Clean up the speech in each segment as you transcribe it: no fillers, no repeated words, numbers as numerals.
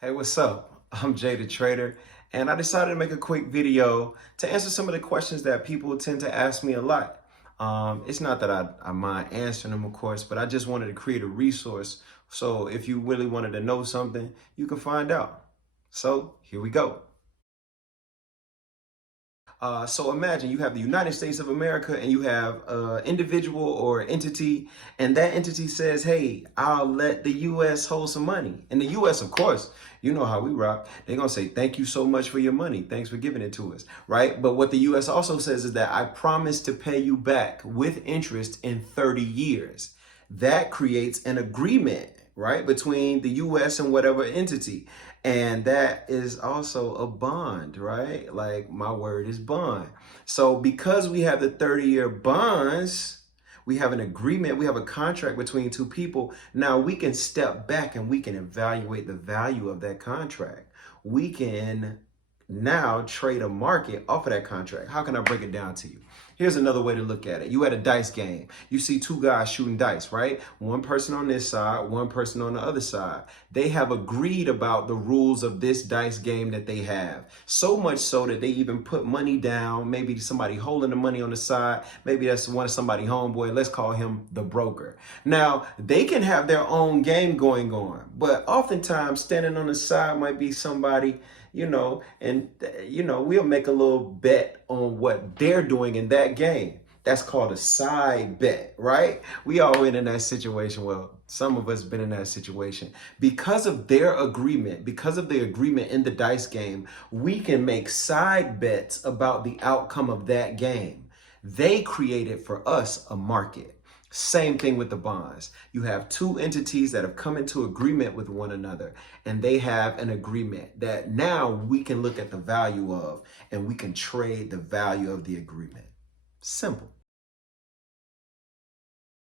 Hey, what's up? I'm Jay the Trader, and I decided to make a quick video to answer some of the questions that people tend to ask me a lot. It's not that I mind answering them, of course, but I just wanted to create a resource. So if you really wanted to know something, you can find out. So here we go. So imagine you have the United States of America and you have an individual or entity, and that entity says, hey, I'll let the U.S. hold some money. And the U.S., of course, you know how we rock. They're going to say, thank you so much for your money. Thanks for giving it to us, right? But what the U.S. also says is that I promise to pay you back with interest in 30 years. That creates an agreement, right, between the U.S. and whatever entity. And that is also a bond, right? Like my word is bond. So because we have the 30-year bonds, we have an agreement, we have a contract between two people. Now we can step back and we can evaluate the value of that contract. We can now trade a market off of that contract. How can I break it down to you? Here's another way to look at it. You at a dice game. You see two guys shooting dice, right? One person on this side, one person on the other side. They have agreed about the rules of this dice game that they have. So much so that they even put money down. Maybe somebody holding the money on the side. Maybe that's one of somebody homeboy. Let's call him the broker. Now, they can have their own game going on, but oftentimes standing on the side might be somebody, we'll make a little bet on what they're doing in that game. That's called a side bet, right? We all been in that situation. Well, some of us been in that situation. Because of their agreement, because of the agreement in the dice game, we can make side bets about the outcome of that game. They created for us a market. Same thing with the bonds. You have two entities that have come into agreement with one another, and they have an agreement that now we can look at the value of, and we can trade the value of the agreement. Simple.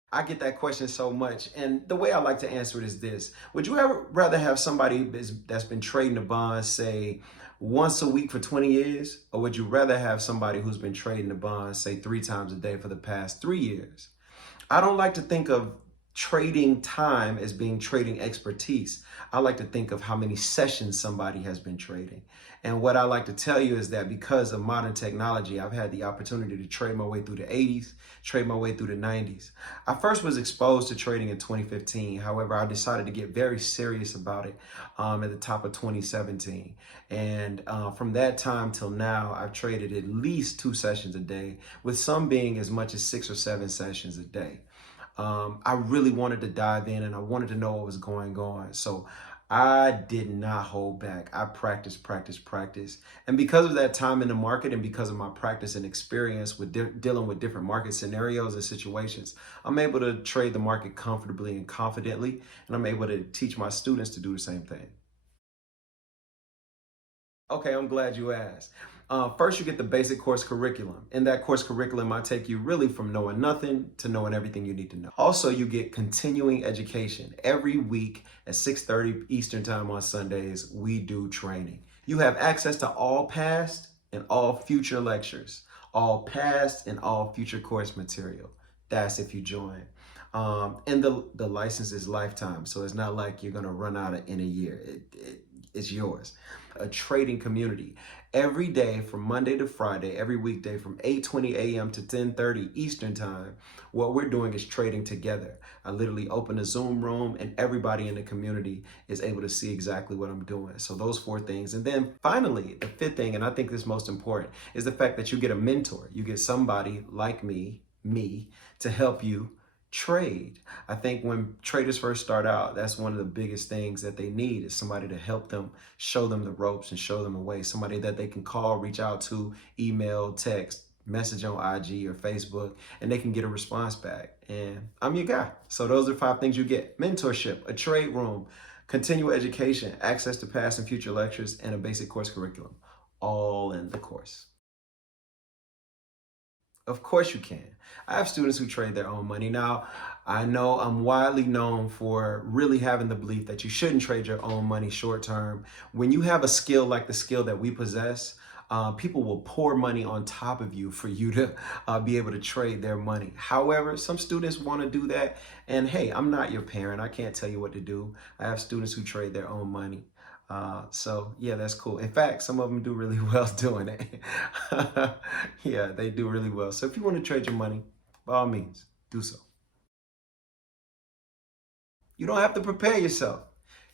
I get that question so much, and the way I like to answer it is this. Would you ever rather have somebody that's been trading the bonds, say, once a week for 20 years? Or would you rather have somebody who's been trading the bonds, say, 3 times a day for the past 3 years? I don't like to think of trading time as being trading expertise. I like to think of how many sessions somebody has been trading. And what I like to tell you is that because of modern technology, I've had the opportunity to trade my way through the 80s, trade my way through the 90s. I first was exposed to trading in 2015. However, I decided to get very serious about it at the top of 2017. And from that time till now, I've traded at least 2 sessions a day, with some being as much as 6 or 7 sessions a day. I really wanted to dive in and I wanted to know what was going on. So I did not hold back. I practiced, practiced, practiced. And because of that time in the market and because of my practice and experience with dealing with different market scenarios and situations, I'm able to trade the market comfortably and confidently. And I'm able to teach my students to do the same thing. Okay, I'm glad you asked. First, you get the basic course curriculum. In that course curriculum, I take you really from knowing nothing to knowing everything you need to know. Also, you get continuing education. Every week at 6:30 Eastern Time on Sundays, we do training. You have access to all past and all future lectures, all past and all future course material. That's if you join. And the license is lifetime, so it's not like you're gonna run out in a year. It's yours. A trading community. Every day from Monday to Friday, every weekday from 8:20 a.m. to 10:30 Eastern Time, what we're doing is trading together. I literally open a Zoom room and everybody in the community is able to see exactly what I'm doing. So those 4 things. And then finally, the 5th thing, and I think this is most important, is the fact that you get a mentor. You get somebody like me, to help you trade. I think when traders first start out, that's one of the biggest things that they need is somebody to help them, show them the ropes and show them the way. Somebody that they can call, reach out to, email, text, message on IG or Facebook, and they can get a response back. And I'm your guy. So those are 5 things you get: mentorship, a trade room, continual education, access to past and future lectures, and a basic course curriculum, all in the course. Of course you can. I have students who trade their own money. Now, I know I'm widely known for really having the belief that you shouldn't trade your own money short term. When you have a skill like the skill that we possess, people will pour money on top of you for you to be able to trade their money. However, some students want to do that. And hey, I'm not your parent. I can't tell you what to do. I have students who trade their own money. So yeah, that's cool. In fact, some of them do really well doing it. Yeah, they do really well. So if you want to trade your money, by all means, do so. You don't have to prepare yourself.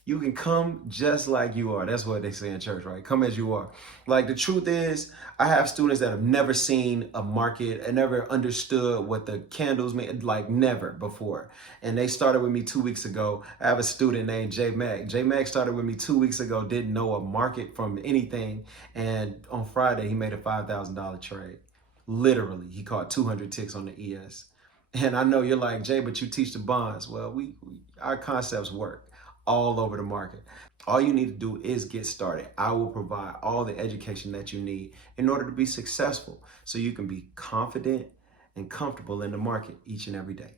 You can come just like you are. That's what they say in church, right? Come as you are. Like the truth is, I have students that have never seen a market and never understood what the candles mean, like never before. And they started with me 2 weeks ago. I have a student named J Mac. J Mac started with me 2 weeks ago, didn't know a market from anything. And on Friday, he made a $5,000 trade. Literally, he caught 200 ticks on the ES. And I know you're like, Jay, but you teach the bonds. Well, our concepts work all over the market. All you need to do is get started. I will provide all the education that you need in order to be successful so you can be confident and comfortable in the market each and every day.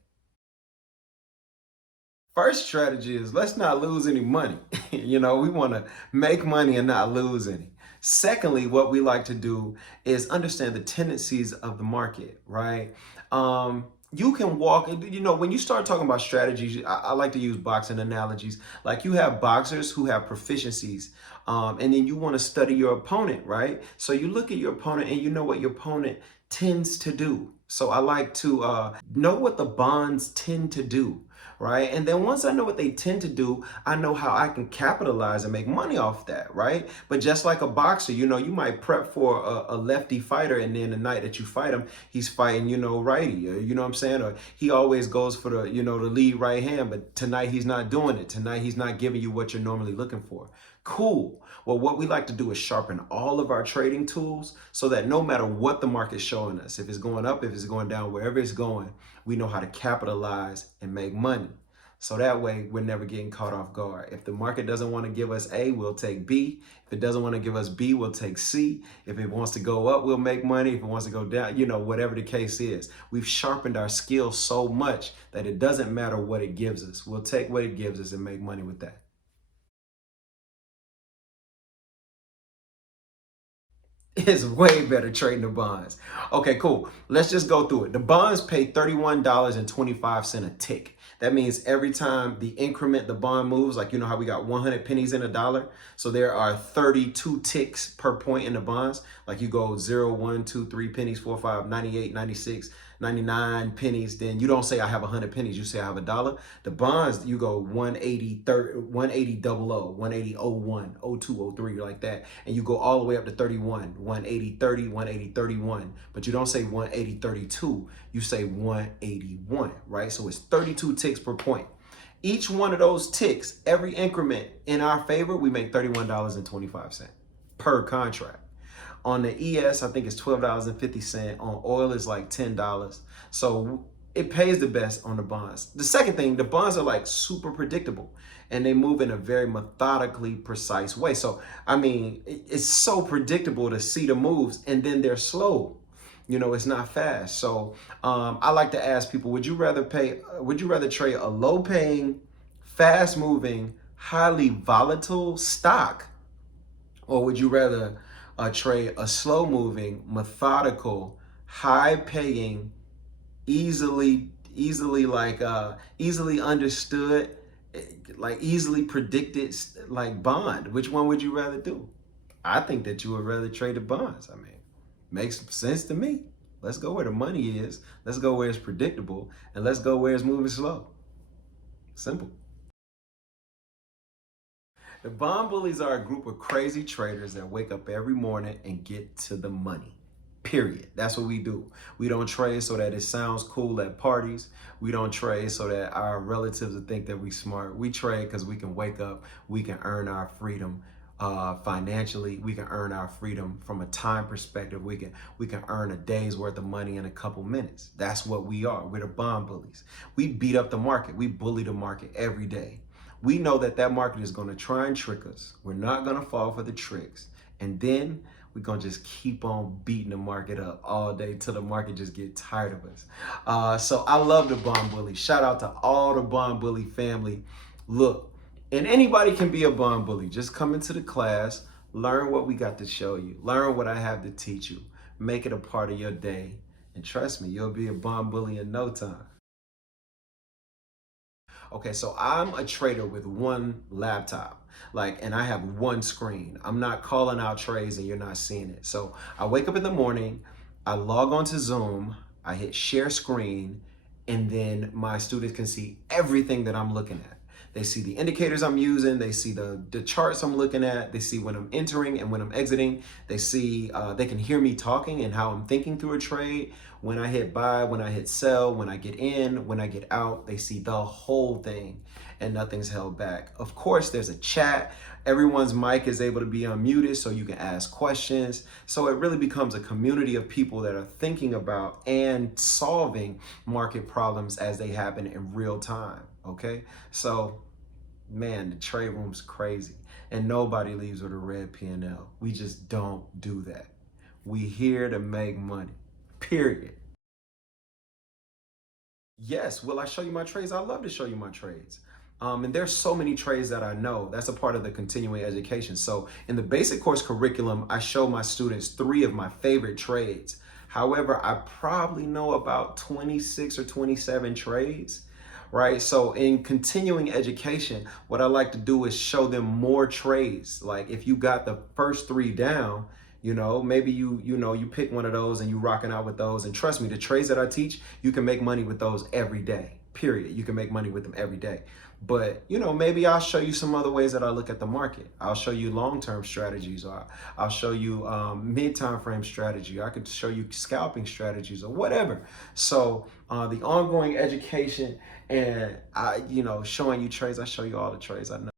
First strategy is let's not lose any money. We want to make money and not lose any. Secondly, what we like to do is understand the tendencies of the market, right? You can walk, when you start talking about strategies, I like to use boxing analogies. Like you have boxers who have proficiencies, and then you want to study your opponent, right? So you look at your opponent and you know what your opponent tends to do. So I like to know what the bonds tend to do, right? And then once I know what they tend to do, I know how I can capitalize and make money off that, right? But just like a boxer, you might prep for a lefty fighter, and then the night that you fight him, he's fighting, righty, or, you know what I'm saying? Or he always goes for the lead right hand, but tonight he's not doing it. Tonight he's not giving you what you're normally looking for. Cool. Well, what we like to do is sharpen all of our trading tools so that no matter what the market's showing us, if it's going up, if it's going down, wherever it's going, we know how to capitalize and make money. So that way we're never getting caught off guard. If the market doesn't want to give us A, we'll take B. If it doesn't want to give us B, we'll take C. If it wants to go up, we'll make money. If it wants to go down, whatever the case is. We've sharpened our skills so much that it doesn't matter what it gives us. We'll take what it gives us and make money with that. It's way better trading the bonds. Okay, cool. Let's just go through it. The bonds pay $31.25 a tick. That means every time the increment, the bond moves, like how we got 100 pennies in a dollar. So there are 32 ticks per point in the bonds. Like you go 0, 1, 2, 3 pennies, 4, 5, 98, 96, 99 pennies. Then you don't say I have 100 pennies. You say I have a dollar. The bonds, you go 180, 180 double O, 180 01, 02, 03, like that. And you go all the way up to 31, 180, 30, 180, 31. But you don't say 180, 32. You say 181, right? So it's 32 ticks per point. Each one of those ticks, every increment in our favor, we make $31.25 per contract. On the ES, I think it's $12.50. On oil, it's like $10. So it pays the best on the bonds. The second thing, the bonds are like super predictable and they move in a very methodically precise way. So, it's so predictable to see the moves, and then they're slow. It's not fast. So I like to ask people, would you rather trade a low paying, fast moving, highly volatile stock, or would you rather trade a slow moving, methodical, high paying, easily understood, like easily predicted, like bond? Which one would you rather do? I think that you would rather trade the bonds. Makes sense to me. Let's go where the money is. Let's go where it's predictable, and let's go where it's moving slow. Simple. The Bond Bullies are a group of crazy traders that wake up every morning and get to the money. Period. That's what we do. We don't trade so that it sounds cool at parties. We don't trade so that our relatives will think that we smart. We trade because we can wake up, we can earn our freedom financially. We can earn our freedom from a time perspective. We can earn a day's worth of money in a couple minutes. That's what we are. We're the Bond Bullies. We beat up the market. We bully the market every day. We know that market is going to try and trick us. We're not going to fall for the tricks. And then we're going to just keep on beating the market up all day till the market just get tired of us. So I love the Bond Bully. Shout out to all the Bond Bully family. Look, and anybody can be a Bond Bully. Just come into the class, learn what we got to show you, learn what I have to teach you, make it a part of your day. And trust me, you'll be a Bond Bully in no time. Okay, so I'm a trader with one laptop, and I have one screen. I'm not calling out trades and you're not seeing it. So I wake up in the morning, I log on to Zoom, I hit share screen, and then my students can see everything that I'm looking at. They see the indicators I'm using, they see the charts I'm looking at, they see when I'm entering and when I'm exiting, they see, they can hear me talking and how I'm thinking through a trade, when I hit buy, when I hit sell, when I get in, when I get out. They see the whole thing and nothing's held back. Of course, there's a chat. Everyone's mic is able to be unmuted so you can ask questions. So it really becomes a community of people that are thinking about and solving market problems as they happen in real time, okay? So, man, the trade room's crazy and nobody leaves with a red P&L. We just don't do that. We here to make money, period. Yes, will I show you my trades? I love to show you my trades. And there's so many trades that I know. That's a part of the continuing education. So in the basic course curriculum, I show my students 3 of my favorite trades. However, I probably know about 26 or 27 trades, right? So in continuing education, what I like to do is show them more trades. Like if you got the first 3 down, maybe you pick one of those and you rocking out with those. And trust me, the trades that I teach, you can make money with those every day, period. You can make money with them every day. But, maybe I'll show you some other ways that I look at the market. I'll show you long-term strategies, or I'll show you mid-time frame strategy. I could show you scalping strategies or whatever. So the ongoing education and showing you trades, I show you all the trades I know.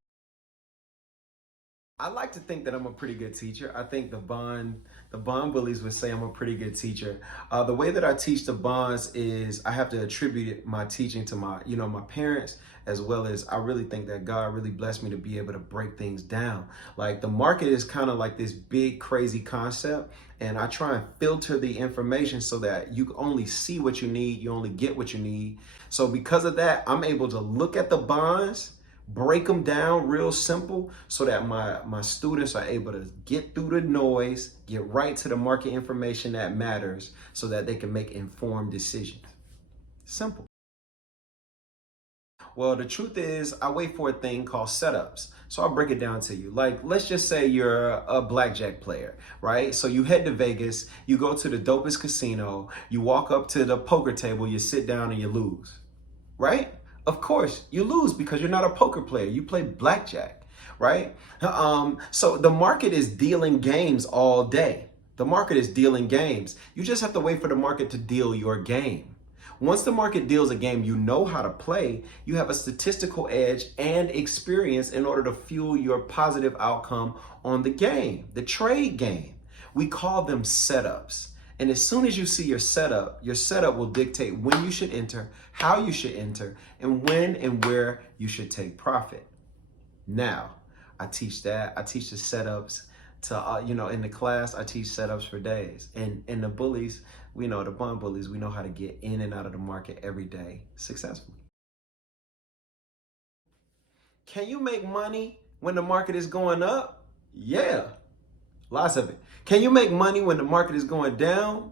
I like to think that I'm a pretty good teacher. I think the BondBullies would say I'm a pretty good teacher. The way that I teach the bonds is I have to attribute my teaching to my parents, as well as I really think that God really blessed me to be able to break things down. Like the market is kind of like this big, crazy concept, and I try and filter the information so that you only see what you need, you only get what you need. So because of that, I'm able to look at the bonds, break them down real simple so that my students are able to get through the noise, get right to the market information that matters so that they can make informed decisions. Simple. Well, the truth is I wait for a thing called setups. So I'll break it down to you. Like, let's just say you're a blackjack player, right? So you head to Vegas, you go to the dopest casino, you walk up to the poker table, you sit down and you lose, right? Of course, you lose because you're not a poker player. You play blackjack, right? So the market is dealing games all day. The market is dealing games. You just have to wait for the market to deal your game. Once the market deals a game you know how to play, you have a statistical edge and experience in order to fuel your positive outcome on the game, the trade game. We call them setups. And as soon as you see your setup will dictate when you should enter, how you should enter, and when and where you should take profit. Now, I teach that. I teach the setups to, in the class, I teach setups for days. And the bullies, the BondBullies, we know how to get in and out of the market every day successfully. Can you make money when the market is going up? Yeah. Lots of it. Can you make money when the market is going down?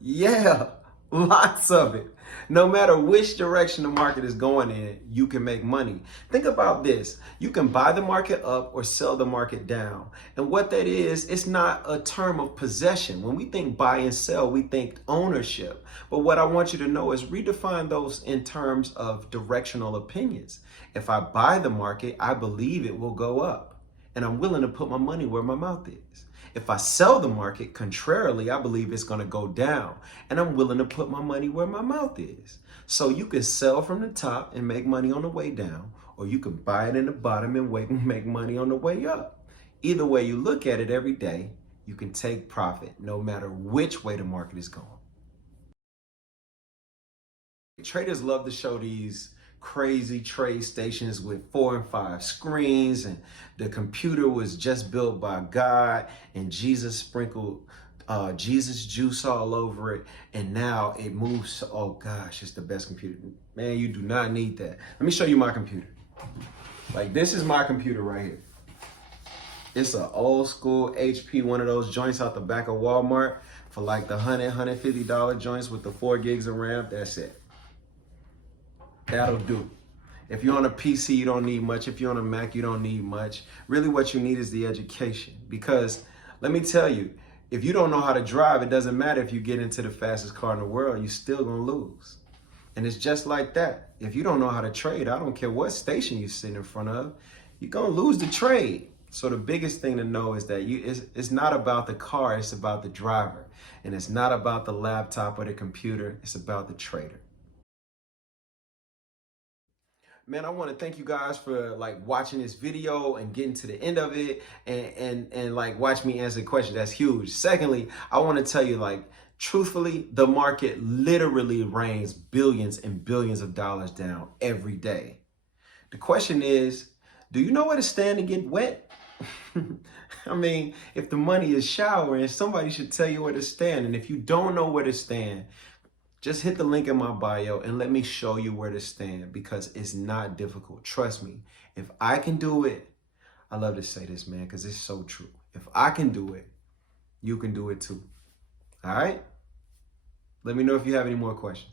Yeah, lots of it. No matter which direction the market is going in, you can make money. Think about this. You can buy the market up or sell the market down. And what that is, it's not a term of possession. When we think buy and sell, we think ownership. But what I want you to know is redefine those in terms of directional opinions. If I buy the market, I believe it will go up. And I'm willing to put my money where my mouth is. If I sell the market, contrarily, I believe it's going to go down, and I'm willing to put my money where my mouth is. So you can sell from the top and make money on the way down, or you can buy it in the bottom and wait and make money on the way up. Either way you look at it every day, you can take profit no matter which way the market is going. Traders love to show these crazy trade stations with 4 and 5 screens, and the computer was just built by God, and Jesus sprinkled Jesus juice all over it, and now it moves. Oh gosh, it's the best computer. Man, you do not need that. Let me show you my computer. Like, this is my computer right here. It's an old school HP, one of those joints out the back of Walmart for like the $150 joints with the 4 gigs of RAM. That's it. That'll do. If you're on a PC, you don't need much. If you're on a Mac, you don't need much. Really what you need is the education. Because let me tell you, if you don't know how to drive, it doesn't matter if you get into the fastest car in the world, you're still gonna lose. And it's just like that. If you don't know how to trade, I don't care what station you sit in front of, you're gonna lose the trade. So the biggest thing to know is that it's not about the car, it's about the driver. And it's not about the laptop or the computer, it's about the trader. Man, I want to thank you guys for like watching this video and getting to the end of it and like watch me answer questions. That's huge. Secondly, I want to tell you, like, truthfully, the market literally rains billions and billions of dollars down every day. The question is, do you know where to stand and get wet? I mean, if the money is showering, somebody should tell you where to stand. And if you don't know where to stand, just hit the link in my bio and let me show you where to stand, because it's not difficult. Trust me, if I can do it, I love to say this, man, because it's so true. If I can do it, you can do it too. All right? Let me know if you have any more questions.